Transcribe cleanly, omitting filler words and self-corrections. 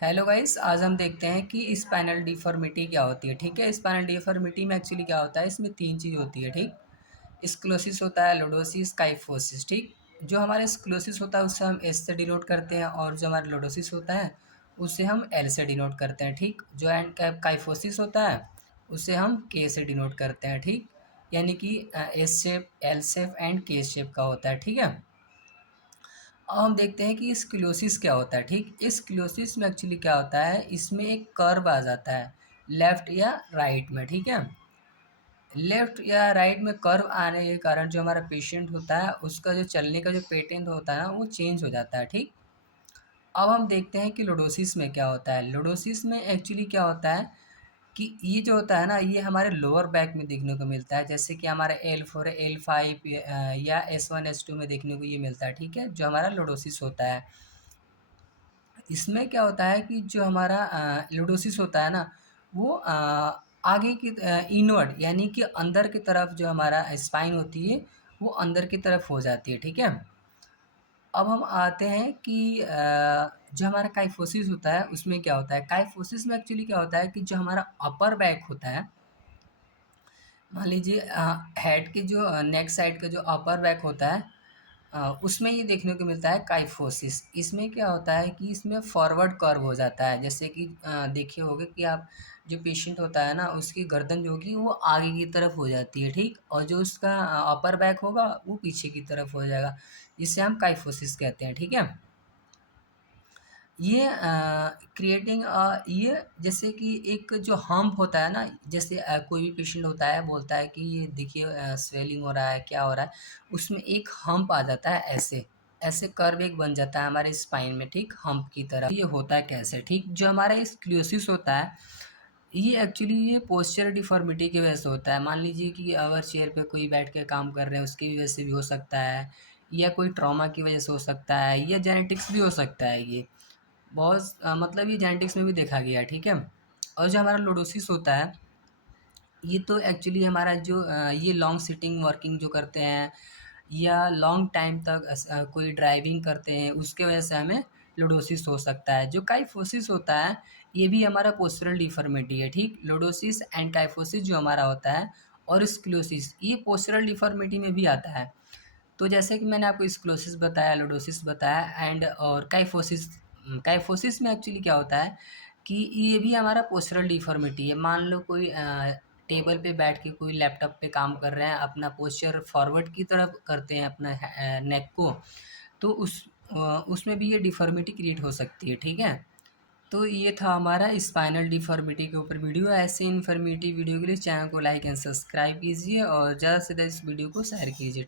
Hello guys, आज हम देखते हैं कि स्पाइनल डिफॉर्मिटी क्या होती है। ठीक है, स्पाइनल डिफॉर्मिटी में एक्चुअली क्या होता है, इसमें तीन चीज़ होती है। ठीक, स्क्लोसिस होता है, लोडोसिस, काइफोसिस। ठीक, जो हमारे स्क्लोसिस होता है उससे हम एस से डिनोट करते हैं, और जो हमारा लोडोसिस होता है उससे हम एल से डिनोट करते हैं। ठीक, जो एंड काइफोसिस होता है उससे हम के से डिनोट करते हैं। ठीक, यानी कि S shape, L shape and के शेप का होता है। ठीक है, अब हम देखते हैं कि स्क्लोसिस क्या होता है। ठीक, स्क्लोसिस में एक्चुअली क्या होता है, इसमें एक कर्व आ जाता है लेफ्ट या राइट में। ठीक है, लेफ्ट या राइट में कर्व आने के कारण जो हमारा पेशेंट होता है उसका जो चलने का जो पैटर्न होता है ना वो चेंज हो जाता है। ठीक, अब हम देखते हैं कि लोडोसिस में क्या होता है। लोडोसिस में एक्चुअली क्या होता है कि ये जो होता है ना, ये हमारे लोअर बैक में देखने को मिलता है, जैसे कि हमारे L4 L5 या S1 S2 में देखने को ये मिलता है। ठीक है, जो हमारा लोडोसिस होता है, इसमें क्या होता है कि जो हमारा लूडोसिस होता है ना वो आगे की इनवर्ड यानी कि अंदर की तरफ जो हमारा स्पाइन होती है वो अंदर की तरफ हो जाती है। ठीक है, अब हम आते हैं कि जो हमारा काइफोसिस होता है उसमें क्या होता है। काइफोसिस में एक्चुअली क्या होता है कि जो हमारा अपर बैक होता है, मान लीजिए हेड के जो नेक साइड का जो अपर बैक होता है, उसमें ये देखने को मिलता है काइफोसिस। इसमें क्या होता है कि इसमें फॉरवर्ड कर्व हो जाता है, जैसे कि देखे होंगे कि आप जो पेशेंट होता है ना उसकी गर्दन जो होगी वो आगे की तरफ हो जाती है। ठीक, और जो उसका अपर बैक होगा वो पीछे की तरफ हो जाएगा, जिसे हम काइफोसिस कहते हैं। ठीक है, ये क्रिएटिंग ये जैसे कि एक जो हम्प होता है ना, जैसे कोई भी पेशेंट होता है बोलता है कि ये देखिए स्वेलिंग हो रहा है, क्या हो रहा है, उसमें एक हम्प आ जाता है, ऐसे ऐसे कर्व एक बन जाता है हमारे स्पाइन में। ठीक, हम्प की तरह ये होता है कैसे। ठीक, जो हमारा स्क्लियोसिस होता है ये एक्चुअली ये पोस्चर डिफॉर्मिटी की वजह से होता है। मान लीजिए कि अगर चेयर पे कोई बैठ के काम कर रहे हैं उसकी वजह से भी हो सकता है, या कोई ट्रॉमा की वजह से हो सकता है, या जेनेटिक्स भी हो सकता है। ये बहुत मतलब ये जेनेटिक्स में भी देखा गया है। ठीक है, और जो हमारा लोडोसिस होता है ये तो एक्चुअली हमारा जो ये लॉन्ग सिटिंग वर्किंग जो करते हैं या लॉन्ग टाइम तक कोई ड्राइविंग करते हैं उसके वजह से हमें लोडोसिस हो सकता है। जो काइफोसिस होता है ये भी हमारा पोस्चरल डिफॉर्मिटी है। ठीक, लोडोसिस एंड काइफोसिस जो हमारा होता है और स्क्लोसिस ये पोस्चरल डिफॉर्मिटी में भी आता है। तो जैसे कि मैंने आपको स्क्लोसिस बताया, लोडोसिस बताया एंड और काइफोसिस। काइफोसिस में एक्चुअली क्या होता है कि ये भी हमारा पोस्चरल डिफॉर्मिटी है। मान लो कोई टेबल पे बैठ के कोई लैपटॉप पे काम कर रहे हैं, अपना पोस्चर फॉरवर्ड की तरफ करते हैं अपना नेक को, तो उसमें भी ये डिफॉर्मिटी क्रिएट हो सकती है। ठीक है, तो ये था हमारा स्पाइनल डिफॉर्मिटी के ऊपर वीडियो। ऐसे इन्फॉर्मेटिव वीडियो के लिए चैनल को लाइक एंड सब्सक्राइब कीजिए और ज़्यादा से ज़्यादा इस वीडियो को शेयर कीजिए।